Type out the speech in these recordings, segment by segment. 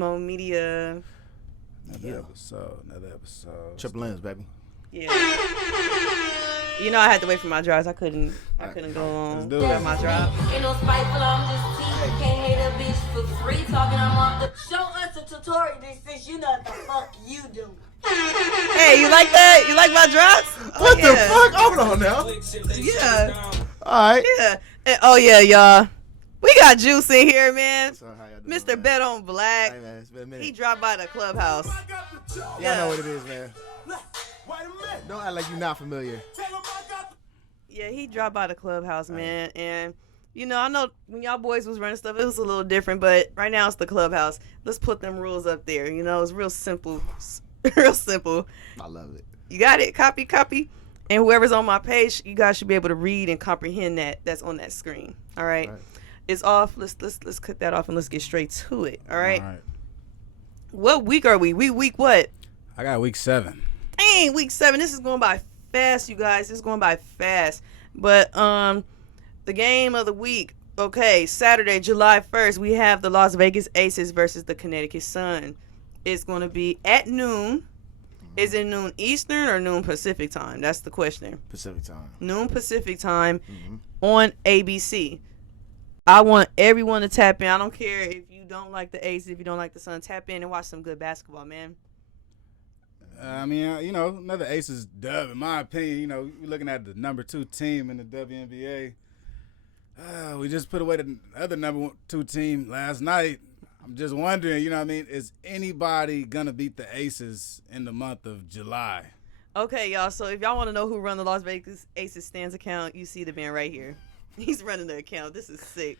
Mo Media. Another episode. Triple M's, baby. Yeah. You know I had to wait for my drops. I couldn't go on without my drop. Ain't no spiteful, I'm just teasing. Can't hate a bitch for free talking. I'm off the show us a tutorial. This you know what the fuck you do. Hey, you like that? You like my drops? What the fuck? Hold on now. Yeah. All right. Yeah. And, oh yeah, y'all. We got Juice in here, man. So how y'all doing, Mr. man? Bet on Black. Hey, man, it's been a minute. He dropped by the Clubhouse. Y'all know what it is, man. Don't act like you're not familiar. Yeah, he dropped by the Clubhouse, man. And, you know, I know when y'all boys was running stuff, it was a little different. But right now it's the Clubhouse. Let's put them rules up there. You know, it's real simple. Real simple. I love it. You got it? Copy. And whoever's on my page, you guys should be able to read and comprehend that's on that screen. All right? It's off. Let's cut that off and let's get straight to it. All right? What week are we? Week what? I got week 7. Dang, week 7. This is going by fast, you guys. This is going by fast. But the game of the week. Okay, Saturday, July 1st, we have the Las Vegas Aces versus the Connecticut Sun. It's going to be at noon. Is it noon Eastern or noon Pacific time? That's the question. Pacific time. Noon Pacific time on ABC. I want everyone to tap in. I don't care if you don't like the Aces, if you don't like the Sun. Tap in and watch some good basketball, man. I mean, you know, another Aces dub, in my opinion. You know, we're looking at the number 2 team in the WNBA. We just put away the other number 2 team last night. I'm just wondering, you know what I mean, is anybody going to beat the Aces in the month of July? Okay, y'all, so if y'all want to know who run the Las Vegas Aces stands account, you see the man right here. He's running the account. This is sick.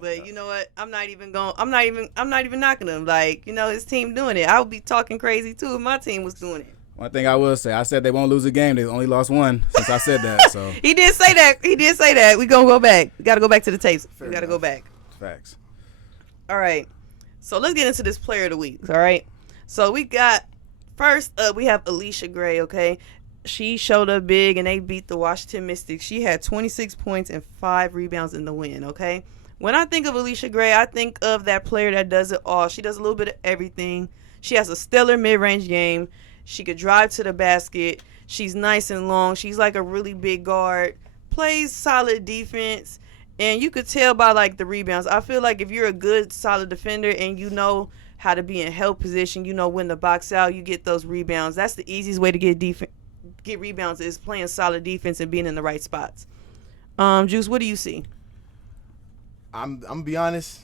But you know what? I'm not even knocking him. Like, you know, his team doing it. I would be talking crazy too if my team was doing it. One thing I will say, I said they won't lose a game. They only lost 1 since I said that. So He did say that. We gonna go back. We gotta go back to the tapes. We gotta go back. Facts. All right. So let's get into this player of the week. All right. So we got first up, we have Alicia Gray. Okay. She showed up big and they beat the Washington Mystics. She had 26 points and 5 rebounds in the win. Okay. When I think of Alicia Gray, I think of that player that does it all. She does a little bit of everything. She has a stellar mid-range game. She could drive to the basket. She's nice and long. She's like a really big guard. Plays solid defense. And you could tell by, like, the rebounds. I feel like if you're a good, solid defender and you know how to be in help position, you know when to box out, you get those rebounds. That's the easiest way to get rebounds is playing solid defense and being in the right spots. Juice, what do you see? I'm gonna be honest.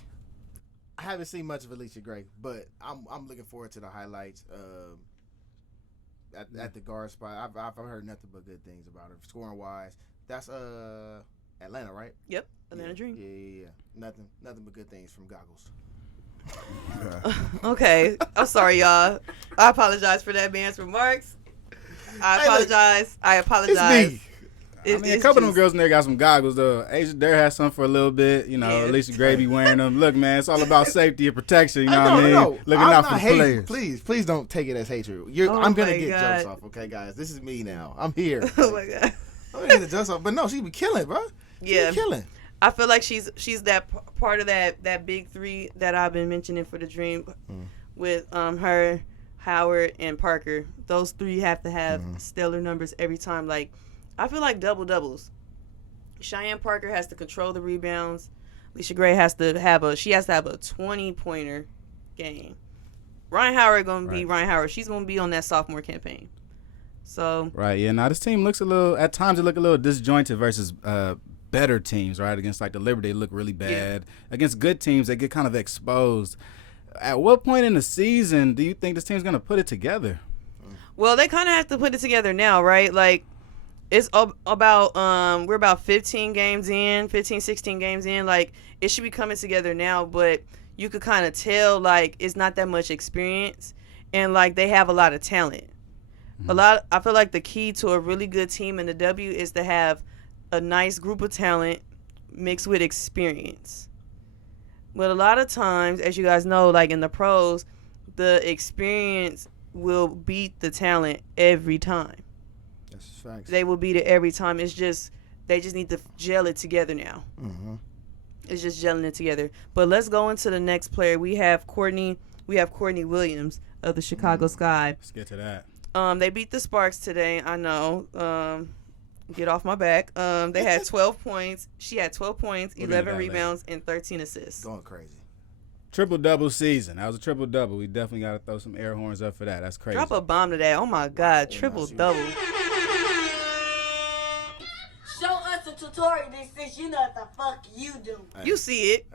I haven't seen much of Alicia Gray, but I'm looking forward to the highlights. At the guard spot, I've heard nothing but good things about her scoring wise. That's Atlanta, right? Yep, Atlanta Dream. Yeah. Nothing but good things from Goggles. Okay, I'm sorry, y'all. I apologize for that man's remarks. I apologize. It's me. I mean, a couple of them girls in there got some goggles, though. Asia Dare has some for a little bit. You know, Yeah. Alicia Gray be wearing them. Look, man, it's all about safety and protection. You know what I mean? No. Looking I'm out not for the hating. players. Please don't take it as hatred. Oh I'm going to my get God. jokes off, okay, guys? This is me now. I'm here. Oh, my God. I'm going to get the jokes off. But no, she be killing, bro. She Yeah. be killing. I feel like she's that part of that big three that I've been mentioning for the Dream with her, Howard, and Parker. Those three have to have stellar numbers every time. Like, I feel like double-doubles. Cheyenne Parker has to control the rebounds. Alicia Gray has to have a 20-pointer game. Ryan Howard gonna be Ryan Howard. She's gonna be on that sophomore campaign. So Right, yeah. Now this team looks at times it look a little disjointed versus better teams, right? Against like the Liberty, they look really bad. Yeah. Against good teams, they get kind of exposed. At what point in the season do you think this team's gonna put it together? Well, they kind of have to put it together now, right? Like, it's about we're about 16 games in. Like, it should be coming together now, but you could kind of tell, like, it's not that much experience, and like they have a lot of talent. I feel like the key to a really good team in the W is to have a nice group of talent mixed with experience. But a lot of times, as you guys know, like in the pros, the experience will beat the talent every time. That's facts. They will beat it every time. It's just they just need to gel it together now. It's just gelling it together. But let's go into the next player. We have Courtney Williams of the Chicago Sky. Let's get to that. They beat the Sparks today. I know. Get off my back. They had 12 points. She had 12 points, 11 rebounds, and 13 assists. Going crazy. Triple-double season. That was a triple-double. We definitely got to throw some air horns up for that. That's crazy. Drop a bomb to that. Oh, my God. Triple-double. Show us a tutorial that says you know what the fuck you do. Hey, You see it.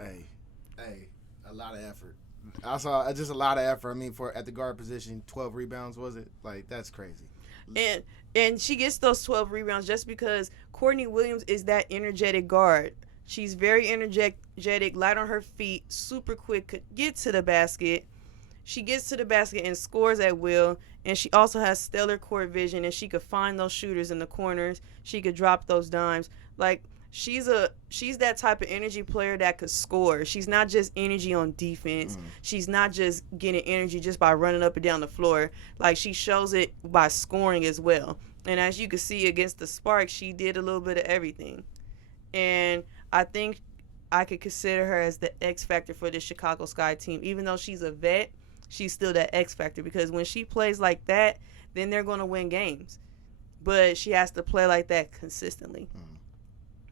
Hey, a lot of effort. I saw just a lot of effort. I mean, for at the guard position, 12 rebounds, was it? Like, that's crazy. And she gets those 12 rebounds just because Courtney Williams is that energetic guard. She's very energetic, light on her feet, super quick, could get to the basket. She gets to the basket and scores at will. And she also has stellar court vision, and she could find those shooters in the corners. She could drop those dimes. Like, she's that type of energy player that could score. She's not just energy on defense. She's not just getting energy just by running up and down the floor. Like, she shows it by scoring as well. And as you can see against the Sparks, she did a little bit of everything. And I think I could consider her as the X factor for the Chicago Sky team. Even though she's a vet, she's still that X factor, because when she plays like that, then they're going to win games. But she has to play like that consistently.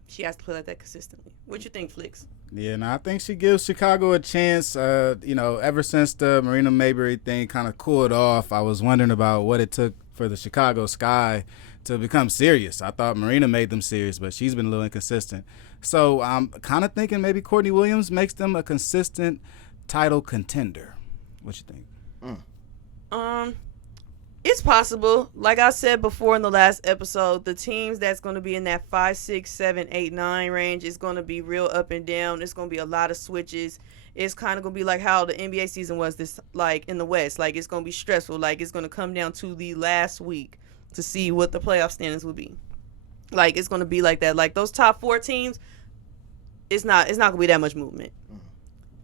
She has to play like that consistently. What you think, Flicks? Yeah, no, I think she gives Chicago a chance. Ever since the Marina Mayberry thing kind of cooled off, I was wondering about what it took for the Chicago Sky to become serious. I thought Marina made them serious, but she's been a little inconsistent. So I'm kind of thinking maybe Courtney Williams makes them a consistent title contender. What you think? It's possible. Like I said before in the last episode, the teams that's going to be in that 5, 6, 7, 8, 9 range is going to be real up and down. It's going to be a lot of switches. It's kind of going to be like how the NBA season was this, like in the West. Like, it's going to be stressful. Like, it's going to come down to the last week to see what the playoff standings will be. Like, it's going to be like that. Like, those top 4 teams, it's not going to be that much movement.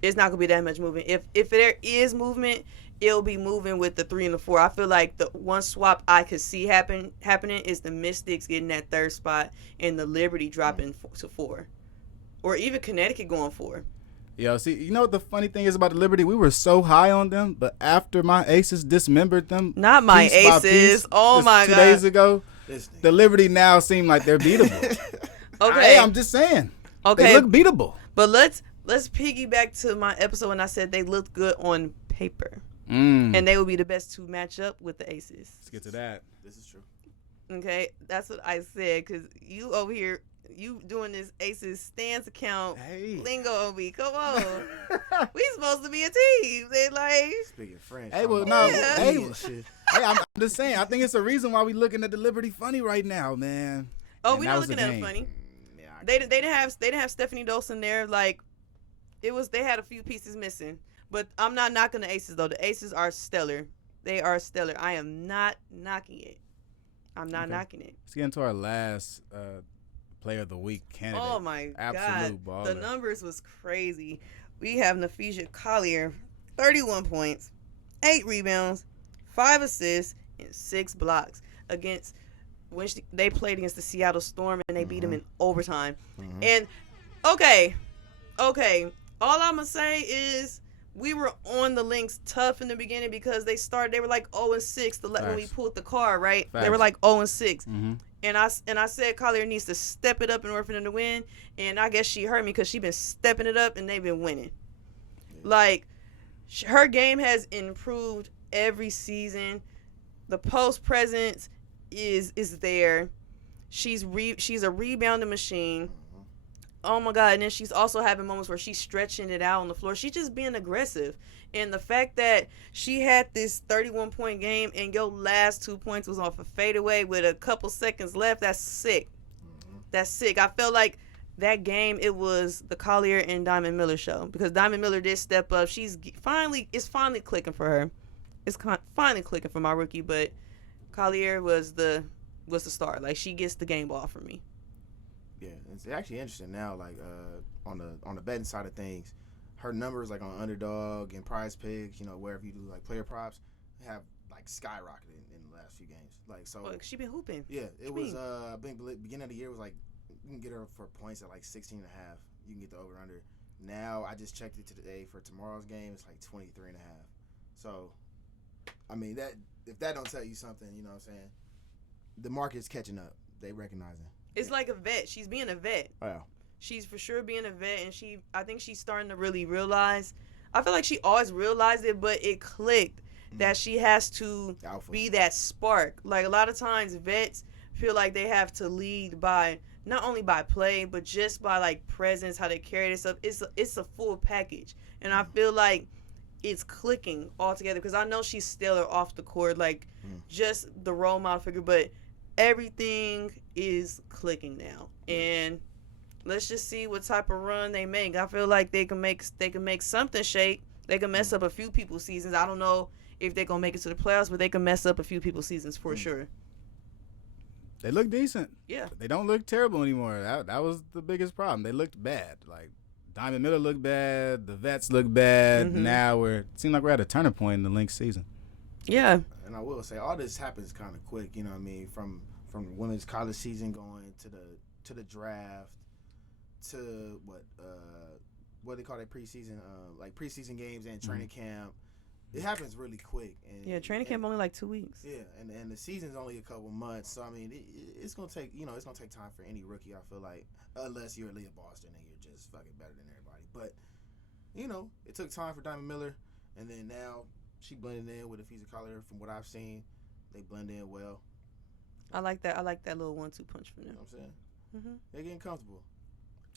It's not going to be that much movement. If there is movement, it'll be moving with the 3 and the 4. I feel like the one swap I could see happening is the Mystics getting that 3rd spot and the Liberty dropping to 4. Or even Connecticut going 4. Yeah, see, you know what the funny thing is about the Liberty? We were so high on them, but after my Aces dismembered them, not my Aces. Oh my God. 2 days ago, the Liberty now seem like they're beatable. Okay, I'm just saying. Okay, they look beatable. But let's piggyback to my episode when I said they looked good on paper, and they would be the best to match up with the Aces. Let's get to that. This is true. Okay, that's what I said, because you over here, you doing this Aces stands account lingo on me. Come on. We supposed to be a team. They like Speaking French. Hey, well, no. Hey, I'm just saying. I think it's a reason why we looking at the Liberty funny right now, man. Oh, and we not looking at them funny. Yeah, They didn't have Stephanie Dolson there. Like, they had a few pieces missing. But I'm not knocking the Aces, though. The Aces are stellar. They are stellar. I am not knocking it. I'm not knocking it. Let's get into our last Player of the Week candidate. Oh, my Absolute God. baller. The numbers was crazy. We have Napheesa Collier, 31 points, 8 rebounds, 5 assists, and 6 blocks against when they played against the Seattle Storm, and they beat them in overtime. And, okay, all I'm going to say is we were on the Lynx tough in the beginning because they were like 0-6 when we pulled the card, right? Facts. They were like 0-6. And I said Collier needs to step it up in order for them to win. And I guess she heard me because she's been stepping it up and they've been winning. Like, her game has improved every season. The post presence is there. She's a rebounding machine. Oh my God. And then she's also having moments where she's stretching it out on the floor. She's just being aggressive. And the fact that she had this 31-point game and your last 2 points was off a fadeaway with a couple seconds left, that's sick. That's sick. I felt like that game, it was the Collier and Diamond Miller show because Diamond Miller did step up. It's finally clicking for her. It's finally clicking for my rookie, but Collier was the star. Like, she gets the game ball for me. Yeah, it's actually interesting now. Like on the betting side of things, her numbers like on Underdog and Prize Picks, wherever you do like player props, have like skyrocketed in the last few games. Like so, well, she been hooping. Yeah, it was. I think beginning of the year was like you can get her for points at like 16.5. you can get the over under. Now I just checked it today for tomorrow's game. It's like 23.5. So, I mean that if that don't tell you something, you know what I'm saying? The market's catching up. They recognizing. It's like a vet. She's being a vet. Oh, yeah. She's for sure being a vet, and I think she's starting to really realize. I feel like she always realized it, but it clicked that she has to Alpha. be that spark. Like a lot of times, vets feel like they have to lead by not only by play, but just by like presence, how they carry themselves. It's a full package, and I feel like it's clicking all together because I know she's stellar off the court, like just the role model figure, but everything is clicking now, and let's just see what type of run they make. I feel like they can make something shake. They can mess up a few people's seasons. I don't know if they're gonna make it to the playoffs, but they can mess up a few people's seasons for sure. They look decent. Yeah. They don't look terrible anymore. That was the biggest problem. They looked bad. Like Diamond Miller looked bad. The vets look bad. Now it seems like we're at a turning point in the Lynx season. Yeah. And I will say all this happens kind of quick. You know what I mean? From women's college season going to the draft to what they call it preseason, like preseason games and training camp. It happens really quick. And Training camp only like 2 weeks. Yeah, and the season's only a couple months. So I mean, it's gonna take time for any rookie. I feel like unless you're Leah Boston and you're just fucking better than everybody. But it took time for Diamond Miller, and then now she blended in with Napheesa Collier. From what I've seen, they blend in well. I like that. I like that little 1-2 punch for them. You know what I'm saying? Mm-hmm. They're getting comfortable.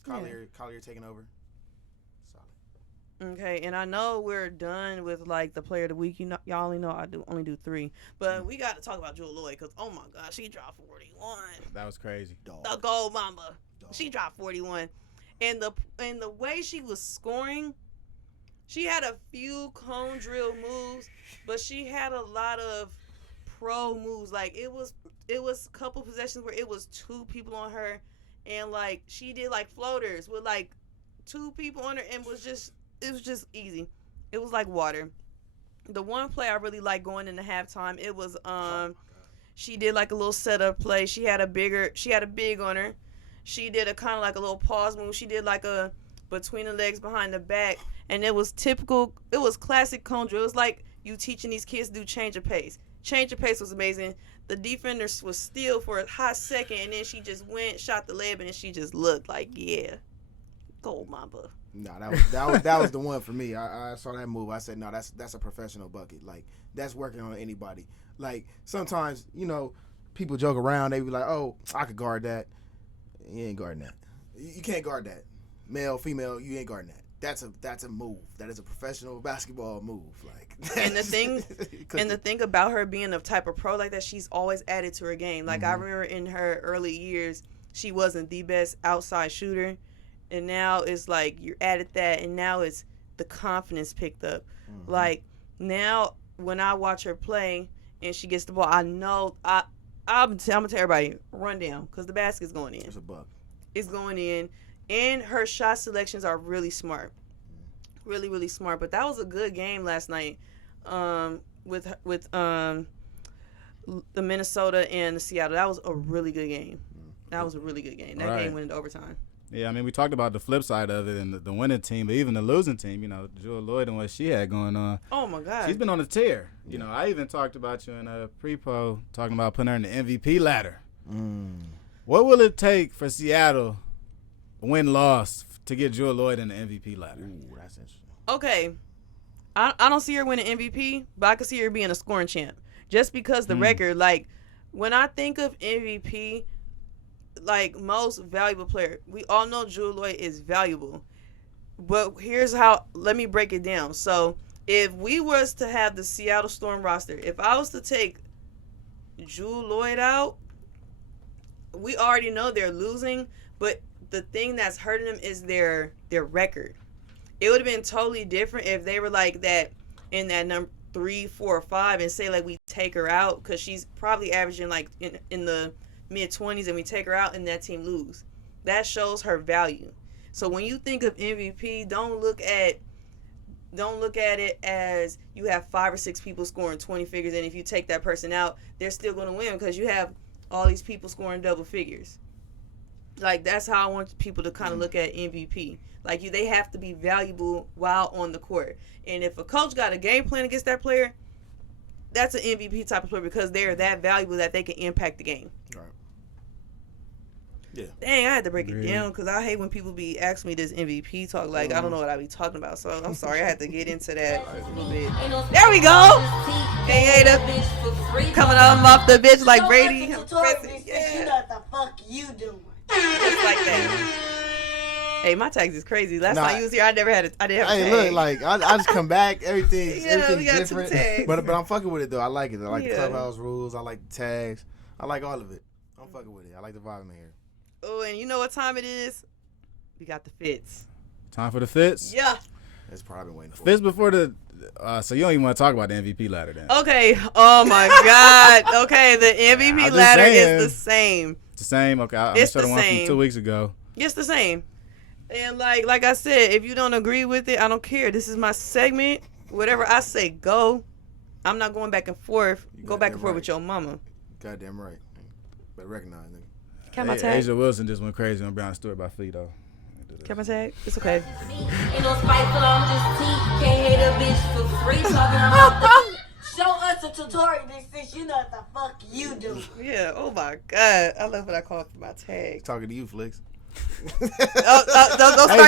Collier taking over. Solid. Okay, and I know we're done with like the player of the week. Y'all only know I only do 3, but we got to talk about Jewel Lloyd because oh my God, she dropped 41. That was crazy. The Gold Mamba. She dropped 41, and the way she was scoring, she had a few cone drill moves, but she had a lot of pro moves. Like it was a couple possessions where it was 2 people on her, and like she did like floaters with like 2 people on her, and it was just easy. It was like water. The one play I really liked going into halftime, it was she did like a little setup play. She had a big on her. She did a kind of like a little pause move. She did like a between the legs behind the back, and it was classic cone drill. It was like you teaching these kids to do change of pace. Change of pace was amazing. The defender was still for a hot second, and then she just shot the layup, and she just looked like, yeah, Gold Mamba. No, that was the one for me. I saw that move. I said, no, that's a professional bucket. Like that's working on anybody. Like sometimes people joke around. They be like, oh, I could guard that. You ain't guarding that. You can't guard that. Male, female, you ain't guarding that. That's a move. That is a professional basketball move. Like, and the thing about her being the type of pro like that, she's always added to her game. Like I remember in her early years, she wasn't the best outside shooter, and now it's like you're added that, and now it's the confidence picked up. Like now when I watch her play and she gets the ball, I know I'm gonna tell everybody run down because the basket's going in. It's a buck. It's going in. And her shot selections are really smart. Really, really smart. But that was a good game last night with the Minnesota and the Seattle. That was a really good game. That game went into overtime. Yeah, I mean, we talked about the flip side of it and the winning team, but even the losing team, Jewel Lloyd and what she had going on. Oh, my God. She's been on a tear. I even talked about you in a pre-pro, talking about putting her in the MVP ladder. What will it take for Seattle win-loss to get Jewel Lloyd in the MVP ladder? Ooh, that's interesting. Okay. I don't see her winning MVP, but I could see her being a scoring champ. Just because the record, like, when I think of MVP, like, most valuable player, we all know Jewel Lloyd is valuable. But here's how, let me break it down. So, if we was to have the Seattle Storm roster, if I was to take Jewel Lloyd out, we already know they're losing, but the thing that's hurting them is their record. It would have been totally different if they were like that in that number 3, 4, or 5 and say like we take her out because she's probably averaging like in the mid-20s and we take her out and that team lose. That shows her value. So when you think of MVP, don't look at it as you have 5 or 6 people scoring 20 figures and if you take that person out, they're still going to win because you have all these people scoring double figures. Like, that's how I want people to kind of look at MVP. Like, they have to be valuable while on the court. And if a coach got a game plan against that player, that's an MVP type of player because they're that valuable that they can impact the game. Right. Yeah. Dang, I had to break it down because I hate when people be asking me this MVP talk. Like, I don't know what I be talking about. So, I'm sorry. I had to get into that a little bit. There we go. Hey, coming off the bitch like Brady. You know what the fuck you doing. Just like that. Hey, my tags is crazy. Last time you was here, I didn't have a tag. Hey, look, like I just come back. Everything's we got different. 2 tags. But I'm fucking with it though. I like it. I like the Clubhouse Rules. I like the tags. I like all of it. I'm fucking with it. I like the vibe in here. Oh, and you know what time it is? We got the fits. Time for the fits? Yeah. That's probably been waiting for. Fits before the so you don't even want to talk about the MVP ladder then. Okay. Oh my God. Okay, the MVP ladder is the same. It's the same? Okay. I'm It's sure the the one from same. 2 weeks ago. It's the same. And like I said, if you don't agree with it, I don't care. This is my segment. Whatever I say, go. I'm not going back and forth. Go back and forth with your mama. Goddamn right. Better recognize it. Can my tag? Asia Wilson just went crazy on Brown Stewart by Fleet though. Can my tag? It's okay. Ain't no spiteful, I'm just T. Can't hate a bitch for free. Talking about the show us a tutorial, since you know what the fuck you do. Yeah. Oh my God. I love what I call it for my tag. Talking to you, Flicks. Don't start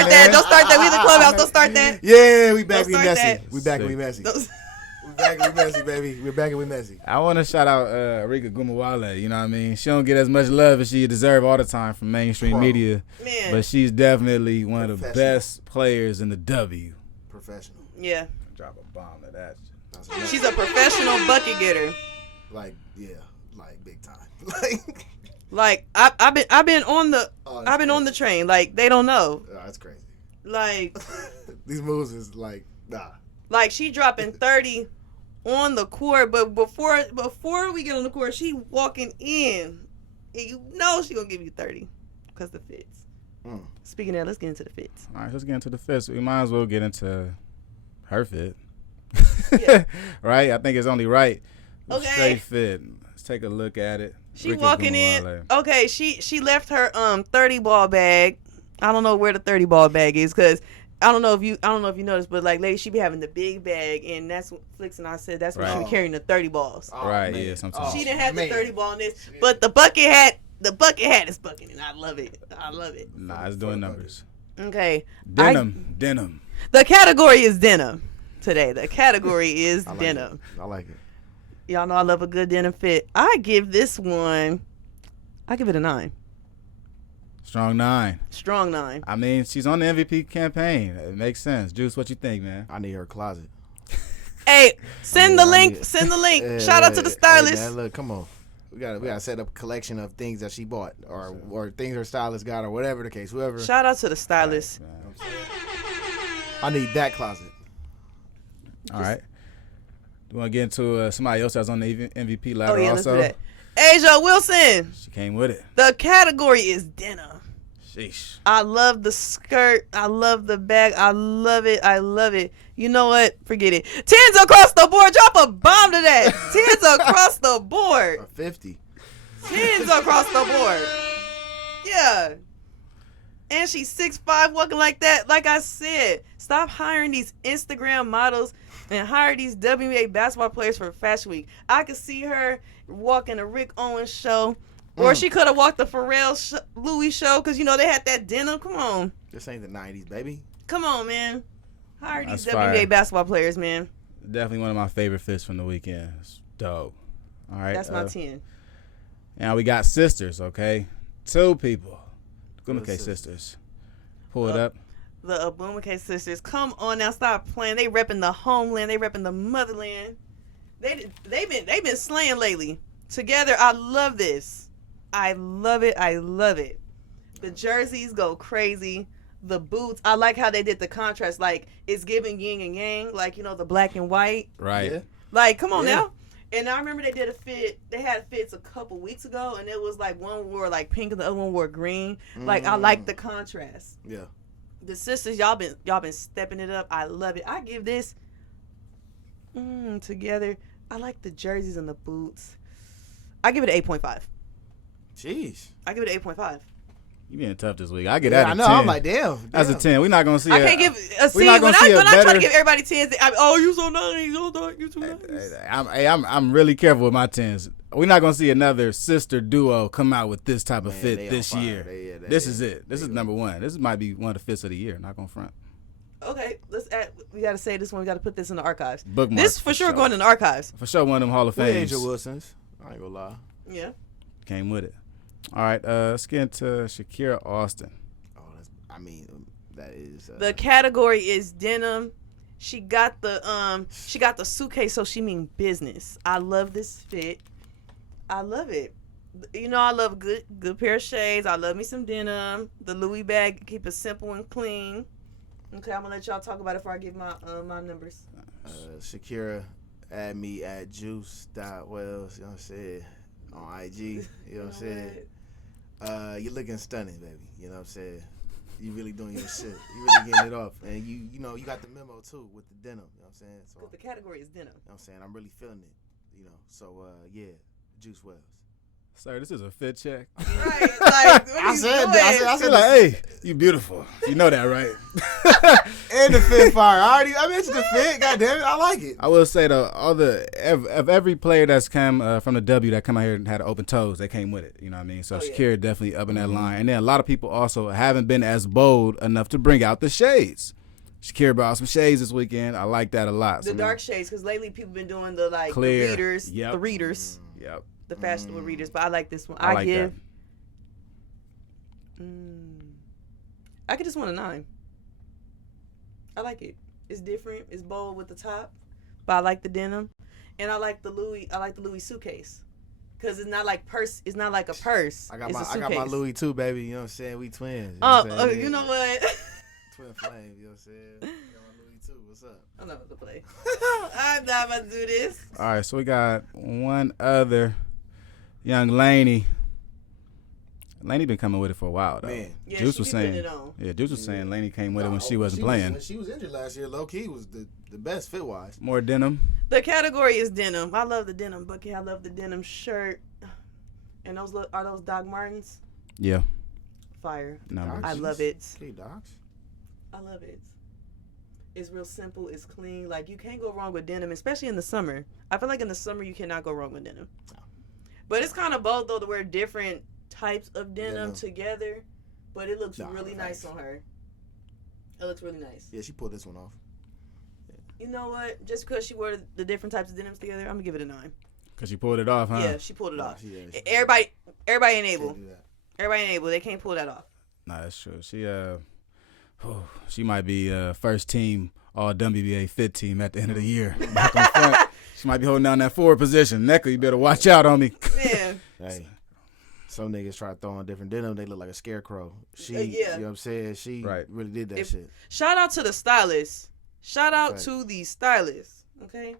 that. Don't start that. We in the Clubhouse. Don't start that. Yeah, we back. We Don't start messy. that. We back. We messy. We back. We messy, baby. We're back and we messy. I want to shout out Rika Gumawale. You know what I mean? She don't get as much love as she deserve all the time from mainstream media. Man. But she's definitely one of the best players in the W. Professional. Yeah. Drop a bomb to that. She's a professional bucket getter. Like, yeah, like big time. Like I've been on the train. Like they don't know. Oh, that's crazy. Like these moves is like nah. Like she dropping 30 on the court, but before we get on the court, she walking in, and you know she gonna give you 30 because the fits. Speaking of that, let's get into the fits. All right, let's get into the fits. We might as well get into her fit. Yeah. Right? I think it's only right. Okay. Straight fit. Let's take a look at it. She Rika walking Gumawale. in. Okay, she left her 30 ball bag. I don't know where the 30 ball bag is because I don't know if you noticed, but like lady, she be having the big bag, and that's what Flicks and I said that's when she was carrying the 30 balls. Oh, right, man. yeah, sometimes. She didn't have the 30 ball in this, but the bucket hat is bucking, and I love it. Nah, it's doing numbers. Okay. Denim. The category is denim today. The category is I like denim. I like it. Y'all know I love a good denim fit. I give it a 9. Strong 9. Strong 9. I mean, she's on the MVP campaign. It makes sense. Juice, what you think, man? I need her closet. Hey, send the link. Shout out to the stylist. Hey, man, look, come on. We gotta set up a collection of things that she bought or things her stylist got or whatever the case, whoever. Shout out to the stylist. I need that closet. All right. You want to get into somebody else that's on the MVP ladder also? Let's do that. Asia Wilson. She came with it. The category is denim. Sheesh. I love the skirt. I love the bag. I love it. You know what? Forget it. 10s across the board. Drop a bomb to that. 10s across the board. 50. 10s across the board. Yeah. And she's 6'5", walking like that. Like I said, stop hiring these Instagram models and hire these WNBA basketball players for Fashion Week. I could see her walking a Rick Owens show. Or she could have walked the Pharrell Louis show because, you know, they had that denim. Come on. This ain't the 90s, baby. Come on, man. Hire these That's WNBA fire. basketball players, man. Definitely one of my favorite fits from the weekend. It's dope. All right. That's my 10. Now we got sisters, okay? 2 people. Gumake sisters. Pull it up. The Abumake sisters. Come on now. Stop playing. They repping the homeland. They repping the motherland. They've been slaying lately. Together, I love this. I love it. The jerseys go crazy. The boots. I like how they did the contrast. Like, it's giving yin and yang. Like, you know, the black and white. Right. Yeah. Like, come on now. And I remember they did a fit. They had fits a couple weeks ago, and it was like one wore like pink and the other one wore green. Like, I like the contrast. Yeah. The sisters, y'all been stepping it up. I love it. I give this together. I like the jerseys and the boots. I give it an 8.5. Jeez. I give it an 8.5. You being tough this week. I get Yeah, that. I a know. 10. I'm like, damn. That's a 10. We're not gonna see. I can't give a C. not When gonna see a I try to better- give everybody 10s, you so nice. You too nice. I'm really careful with my 10s. We're not gonna see another sister duo come out with this type of Man, fit they this on fire. year. This is it. This is number one. This might be one of the fits of the year. Not gonna front. Okay, let's add. We got to say this one. We got to put this in the archives. Bookmark This for sure going in the archives. For sure, one of them Hall of We Fames. Angel Wilson's. I ain't gonna lie. Yeah. Came with it. All right, let's get into Shakira Austin. Oh, that is. The category is denim. She got the suitcase, so she mean business. I love this fit. I love it. You know, I love good pair of shades. I love me some denim. The Louis bag, keep it simple and clean. Okay, I'm gonna let y'all talk about it before I give my numbers. Shakira, add me at juice.wells. You know what I'm saying? On IG. You know what I'm saying? You're looking stunning, baby. You know what I'm saying? You really doing your shit. You really getting it off. And you got the memo too with the denim. You know what I'm saying? So, The category is denim. you know what I'm saying? I'm really feeling it. You know. So yeah, Juice Wells. Sir, this is a fit check. Right, like, what are you doing? I I said like, hey, you beautiful. You know that, right? and the fit fire. I mentioned the fit. God damn it, I like it. I will say though, of every player that's come from the W that come out here and had open toes, they came with it. You know what I mean? So Shakira definitely up in that line. And then a lot of people also haven't been as bold enough to bring out the shades. Shakira brought some shades this weekend. I like that a lot. The dark shades, because lately people been doing the Clear. the readers, Yep. the readers, Yep. the fashionable readers. But I like this one. I like give. I could just want a 9. I like it. It's different. It's bold with the top, but I like the denim, and I like the Louis suitcase, cause it's not like purse. It's not like a purse. I got it's my Louis too, baby. You know what I'm saying? We twins. You know Oh, what I'm saying? you know what? Twin flame. You know what I'm saying? I got my Louis too. What's up? I'm not about to play. I'm not about to do this. All right, so we got one other young Laney. Laney been coming with it for a while though. Man. Yeah, Juice she was be saying, putting it on. yeah, Juice was saying Laney came with it when she wasn't When playing. she was injured last year, low key was the best fit wise. More denim. The category is denim. I love the denim bucket. I love the denim shirt. And are those Doc Martens? Yeah. Fire. Numbers. I love it. Okay, docs. I love it. It's real simple. It's clean. Like, you can't go wrong with denim, especially in the summer. I feel like in the summer you cannot go wrong with denim. But it's kind of bold though to wear different types of denim together. But it looks really nice on her. It looks really nice. Yeah, she pulled this one off. You know what? Just because she wore the different types of denims together, I'm gonna give it a 9. Cause she pulled it off, huh? Yeah, she pulled it off. She Everybody ain't can't able. do that. Everybody ain't able. They can't pull that off. Nah, that's true. She might be first team all WNBA Fit team at the end of the year. Back on front. She might be holding down that forward position. Necka, you better watch out on me. Yeah. Hey, some niggas try to throw on different denim. They look like a scarecrow. She, Yeah. you know what I'm saying? She Right. really did that shit. Shout out to the stylists. Shout out to the stylists. Okay.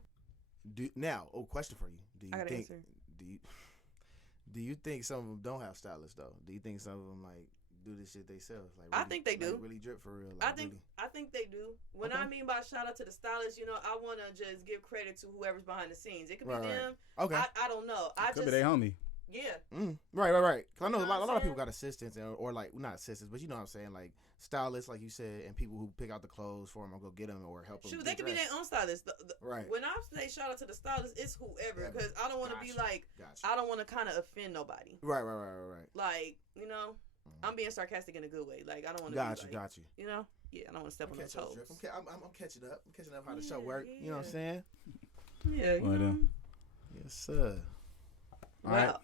Question for you. I gotta answer. Do you think some of them don't have stylists though? Do you think some of them like do this shit themselves? Like I think they do. Like, really drip for real. I Like, think they do. When I mean by shout out to the stylists, I want to just give credit to whoever's behind the scenes. It could be them. Okay. I don't know. Could be their homie. Yeah. Right. Cause I know You know a lot what of people I'm got assistants or like not assistants, but you know what I'm saying, like stylists, like you said, and people who pick out the clothes for them or go get them or help them. Shoot, they could be their own stylist. Right. When I say shout out to the stylist, it's whoever, because I don't want to be like, Gotcha. I don't want to kind of offend nobody. Right. Like, I'm being sarcastic in a good way. Like, I don't want to be like, Got you. Yeah, I don't want to step on their toes. I'm catching up. I'm catching up how the show work. Yeah. You know what I'm saying? Yeah, Yes, sir. All right.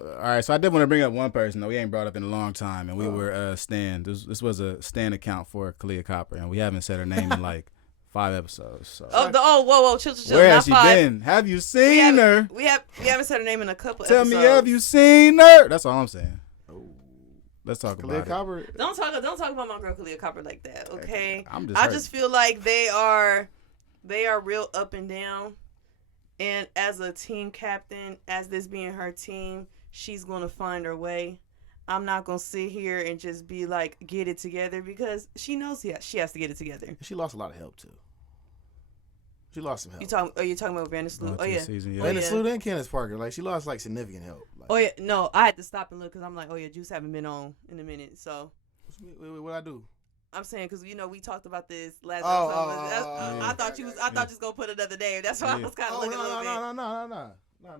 All right, so I did want to bring up one person that we ain't brought up in a long time, and we were Stan. This was a Stan account for Collier Copper, and we haven't said her name in like 5 episodes. So. Whoa, chill. Where not has she 5. been? Have you seen her? We haven't said her name in a couple Tell episodes. me, have you seen her? That's all I'm saying. Let's talk Collier about Copper. it. Don't talk about my girl Collier Copper like that, okay? I just feel like they are real up and down, and as a team captain, as this being her team, she's gonna find her way. I'm not gonna sit here and just be like, get it together, because she knows she has to get it together. She lost a lot of help too. She lost some help. You talking about Vandersloot? Going Oh to the yeah. season, yeah. Oh, yeah. Vandersloot and Candace Parker, like she lost like significant help. Like, Oh yeah. No, I had to stop and look because I'm like, oh yeah, Juice haven't been on in a minute. So what I do? I'm saying because we talked about this last. Oh, I thought you was gonna put another name. That's why I was kind of looking a little bit. No.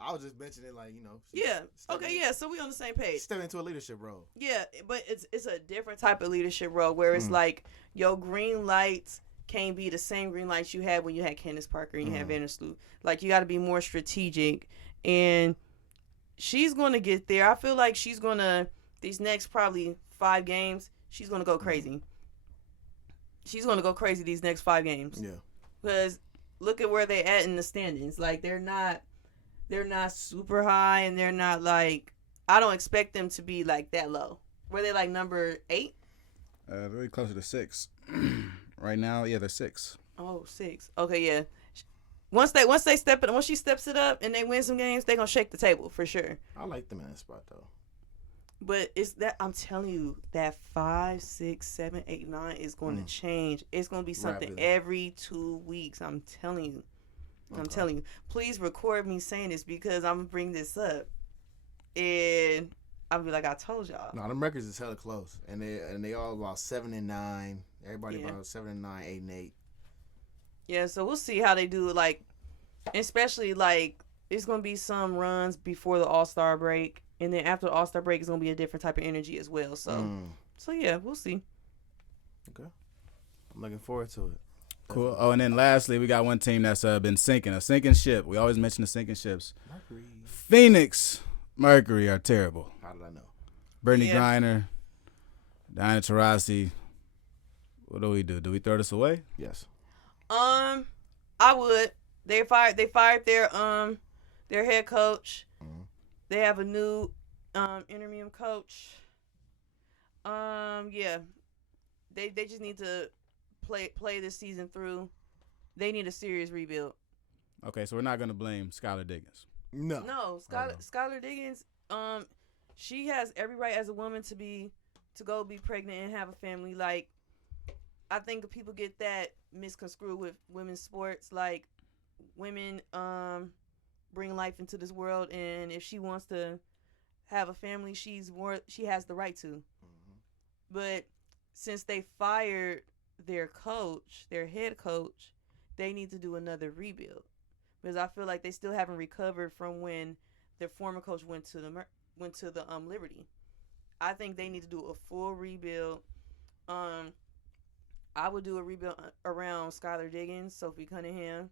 I was just mentioning like Yeah. Okay. Yeah. So we on the same page. Step into a leadership role. Yeah, but it's a different type of leadership role where it's like your green lights can't be the same green lights you had when you had Candace Parker and you had Vandersloot. Like you got to be more strategic, and she's going to get there. I feel like she's going to these next probably 5 games. She's going to go crazy. She's going to go crazy these next 5 games. Yeah. Because look at where they at in the standings. Like they're not super high, and they're not like I don't expect them to be like that low. Were they like number 8? Very closer to 6. Right now, yeah, they're 6. Oh, 6. Okay, yeah. Once she steps it up and they win some games, they're gonna shake the table for sure. I like them in that spot though. But it's that I'm telling you that 5, 6, 7, 8, 9 is going to change. It's gonna be something Rapidly. every 2 weeks. I'm telling you. I'm telling you. Please record me saying this because I'm gonna bring this up, and I'll be like, I told y'all. No, them records is hella close, and they all about 7-9. Everybody Yeah. about 7-9, 8-8. Yeah, so we'll see how they do. Like, especially like it's gonna be some runs before the All-Star break, and then after the All-Star break, it's gonna be a different type of energy as well. So, so yeah, we'll see. Okay, I'm looking forward to it. Cool. Oh, and then lastly, we got one team that's been sinking, a sinking ship. We always mention the sinking ships. Mercury. Phoenix Mercury are terrible. How did I know? Brittany Yeah. Griner, Diana Taurasi. What do we do? Do we throw this away? Yes. I would. They fired their head coach. They have a new interim coach. Yeah. They just need to play this season through. They need a serious rebuild. Okay, so we're not going to blame Skylar Diggins. No, Skylar Diggins, she has every right as a woman to go be pregnant and have a family. Like, I think people get that misconstrued with women's sports. Like, women bring life into this world, and if she wants to have a family, she has the right to. But since they fired their head coach, they need to do another rebuild. Because I feel like they still haven't recovered from when their former coach went to the Liberty. I think they need to do a full rebuild. I would do a rebuild around Skylar Diggins, Sophie Cunningham.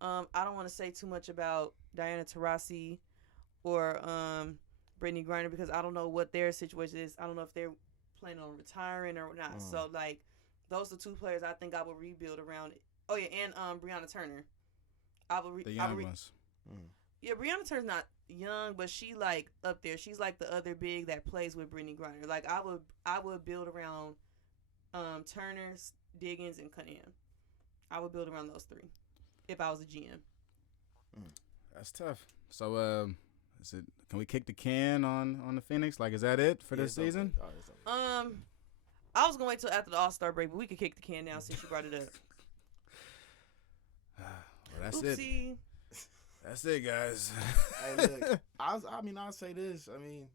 I don't want to say too much about Diana Taurasi or Brittany Griner because I don't know what their situation is. I don't know if they're planning on retiring or not. So like those are 2 players I think I would rebuild around. Oh yeah, and Breonna Turner. The young ones. Yeah, Breonna Turner's not young, but she like up there. She's like the other big that plays with Brittany Griner. Like I would build around Turner, Diggins, and Cunningham. I would build around those 3 if I was a GM. That's tough. So can we kick the can on the Phoenix? Like, is that it for this season? I was gonna wait till after the All-Star break, but we could kick the can now since you brought it up. Well, that's Oopsie. it. That's it, guys. Hey, look, I'll say this. I mean,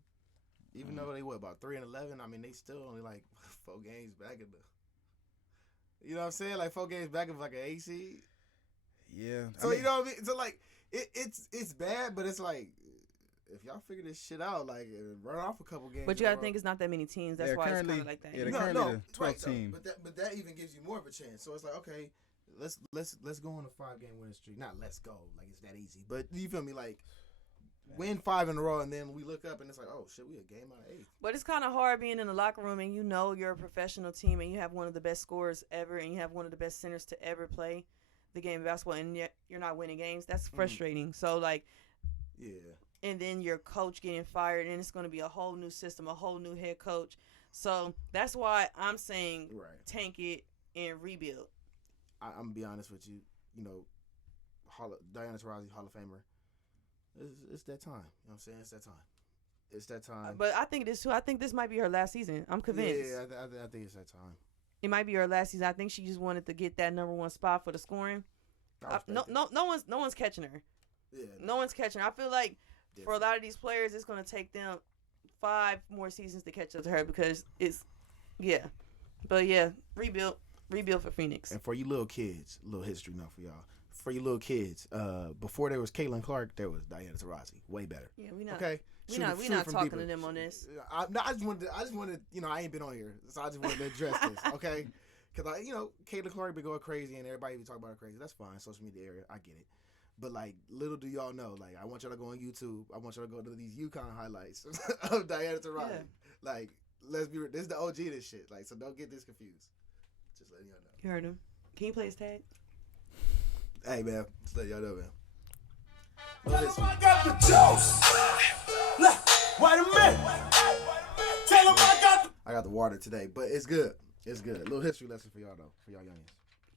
even though they about 3-11, I mean they still only like 4 games back in the. You know what I'm saying? Like 4 games back of like an AC. Yeah. So you know what I mean? So like it's bad, but it's like if y'all figure this shit out, like run off a couple games. But you gotta think it's not that many teams. That's why it's kind of like that. Yeah, they're currently the 12th team. But that even gives you more of a chance. So it's like, okay, let's go on a 5-game winning streak. Not let's go, like it's that easy. But you feel me? Like win 5 in a row, and then we look up and it's like, oh shit, we a game out of 8. But it's kind of hard being in the locker room and you know you're a professional team and you have one of the best scorers ever and you have one of the best centers to ever play the game of basketball and yet you're not winning games. That's frustrating. So like, yeah. And then your coach getting fired and it's going to be a whole new system, a whole new head coach. So that's why I'm saying tank it and rebuild. I'm going to be honest with you. You know, Diana Taurasi, Hall of Famer. It's that time. You know what I'm saying? It's that time. It's that time. But I think it is too. I think this might be her last season. I'm convinced. Yeah, I think it's that time. It might be her last season. I think she just wanted to get that number 1 spot for the scoring. No one's catching her. Yeah. No one's catching her. I feel like for a lot of these players, it's going to take them 5 more seasons to catch up to her because it's, yeah. But yeah, rebuild for Phoenix. And for you little kids, a little history note for y'all. For you little kids, before there was Caitlin Clark, there was Diana Taurasi. Way better. Yeah, we not. Okay. We not talking to them on this. I just wanted, I ain't been on here, so I just wanted to address this, okay? Because Caitlin Clark been going crazy, and everybody be talking about her crazy. That's fine, social media area, I get it. But like, little do y'all know, like, I want y'all to go on YouTube. I want y'all to go to these UConn highlights of Diana Taurasi. Yeah. Like, let's be real. This is the OG of this shit. Like, so don't get this confused. Just letting y'all know. You heard him. Can you play his tag? Hey man, just let y'all know, man. Tell him I got the juice. Wait a minute. Tell him I got the water today, but it's good. It's good. A little history lesson for y'all though, for y'all youngins.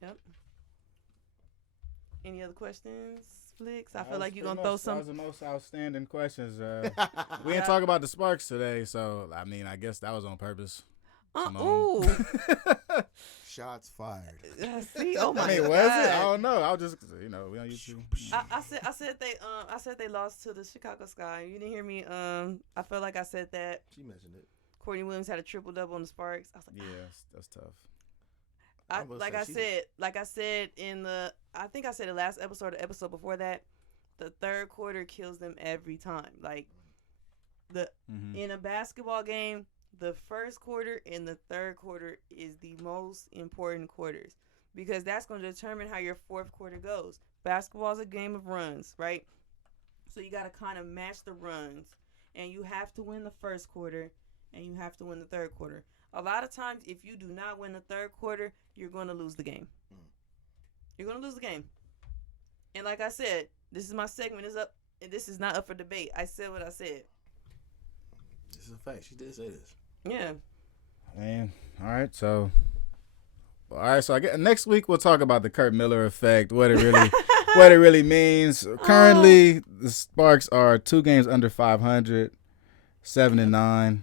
Yep. Any other questions, Flicks? I feel like you're gonna throw some. That was the most outstanding questions. We didn't talk about the Sparks today, so I mean, I guess that was on purpose. Ooh. Shots fired. See, oh my I mean, God. was it? I don't know. I was just, we on YouTube. I said they lost to the Chicago Sky. You didn't hear me. I felt like I said that. She mentioned it. Courtney Williams had a triple-double on the Sparks. I was like, Yeah, that's tough. I said in the, I think I said the last episode, the episode before that, the third quarter kills them every time. Like in a basketball game, the first quarter and the third quarter is the most important quarters because that's going to determine how your fourth quarter goes. Basketball is a game of runs, right? So you got to kind of match the runs, and you have to win the first quarter and you have to win the third quarter. A lot of times, if you do not win the third quarter, you're going to lose the game. You're going to lose the game. And like I said, this is my segment is up, and this is not up for debate. I said what I said. This is a fact. She did say this. Yeah. Man, all right. So I guess next week we'll talk about the Kurt Miller effect, what it really means. Currently, the Sparks are 2 games under 500, 7-9.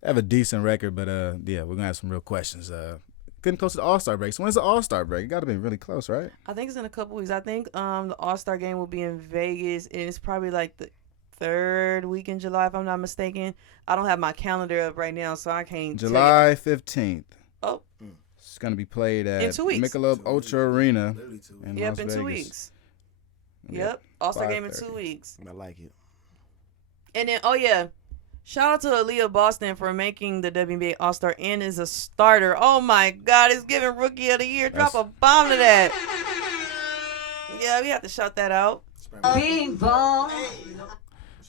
They have a decent record, but yeah, we're gonna have some real questions. Getting close to the All-Star break. So when's the All-Star break? It got to be really close, right? I think it's in a couple weeks. I think the All-Star game will be in Vegas, and it's probably like the third week in July, if I'm not mistaken. I don't have my calendar up right now, so I can't. July 15th. Oh. It's gonna be played at in 2 weeks. Michelob Ultra Arena. In Yep, Las in Vegas. 2 weeks. Yep, All-Star game in 5:30. 2 weeks. I like it. And then, oh yeah, shout out to Aaliyah Boston for making the WNBA All-Star and is a starter. Oh my God, it's giving Rookie of the Year. Drop a bomb to that. Yeah, we have to shout that out. Big ball.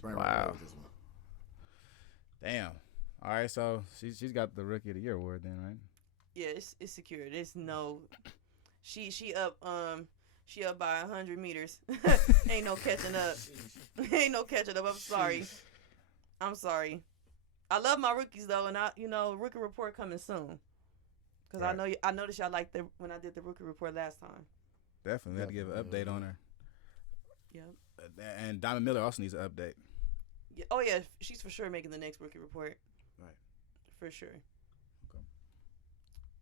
Wow. Damn. All right, so she's got the Rookie of the Year award then, right? Yeah, it's secured. There's no, she up by 100 meters. Ain't no catching up. Ain't no catching up. I'm sorry. I love my rookies though, and rookie report coming soon. Cause right. I noticed y'all liked when I did the rookie report last time. Definitely, we had to give an update on her. Yep. And Diamond Miller also needs an update. Yeah. Oh yeah, she's for sure making the next rookie report. Right. For sure. Okay.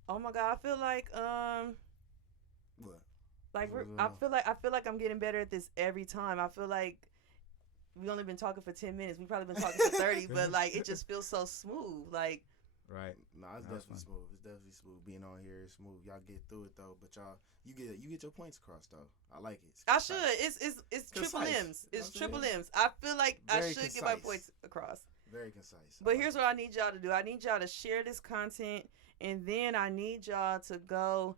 Oh my God, I feel like What? Like I feel like I'm getting better at this every time. I feel like we only been talking for 10 minutes. We probably been talking for 30, but like it just feels so smooth. Like. Right. Nah, it's definitely smooth. It's definitely smooth. Being on here is smooth. Y'all get through it though, but you get your points across though. I like it. I should. It's triple M's. It's triple M's. I feel like I should get my points across. Very concise. But here's what I need y'all to do. I need y'all to share this content, and then I need y'all to go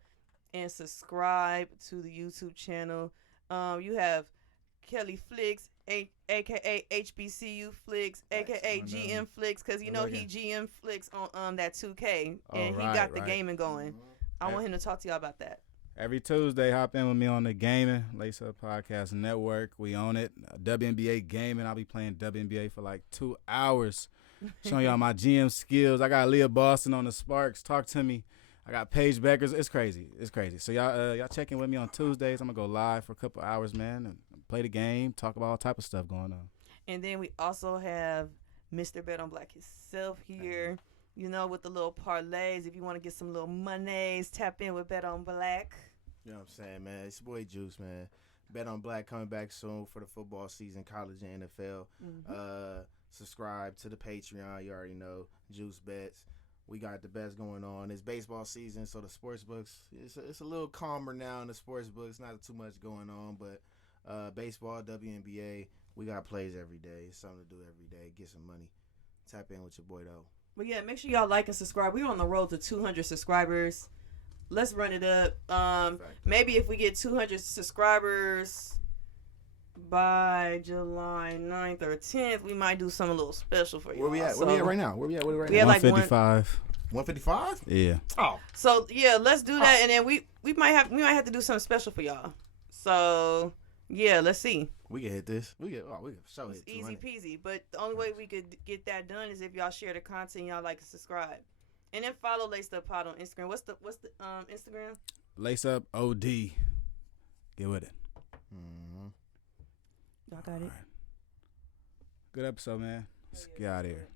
and subscribe to the YouTube channel. You have Kelly Flicks, aka HBCU Flicks, aka GM Flicks, because he GM Flicks on that 2K, and he got the gaming going. I want him to talk to y'all about that. Every Tuesday, hop in with me on the Gaming Lace Up Podcast Network. We own it. WNBA Gaming. I'll be playing WNBA for like 2 hours, showing y'all my GM skills. I got Leah Boston on the Sparks. Talk to me. I got Paige Beckers. It's crazy. So y'all check in with me on Tuesdays. I'm gonna go live for a couple hours, man, and play the game, talk about all type of stuff going on. And then we also have Mr. Bet on Black himself here. With the little parlays. If you want to get some little monies, tap in with Bet on Black. You know what I'm saying, man? It's your boy Juice, man. Bet on Black coming back soon for the football season, college and NFL. Subscribe to the Patreon. You already know. Juice Bets. We got the best going on. It's baseball season, so the sports books, it's a little calmer now in the sports books. Not too much going on, but baseball, WNBA, we got plays every day. It's something to do every day. Get some money. Tap in with your boy, though. But yeah, make sure y'all like and subscribe. We're on the road to 200 subscribers. Let's run it up. Maybe if we get 200 subscribers by July 9th or 10th, we might do something a little special for you. Where we at? So, Where we at right now? We at now? like 155. 155? Yeah. Oh. So yeah, let's do that, and then we might have to do something special for y'all. So yeah, let's see. We can hit this. We can show it. Easy peasy. But the only way we could get that done is if y'all share the content, y'all like and subscribe. And then follow Laced Up Pod on Instagram. What's the Instagram? Lace Up OD. Get with it. Y'all got it. Good episode, man. Let's get out of here.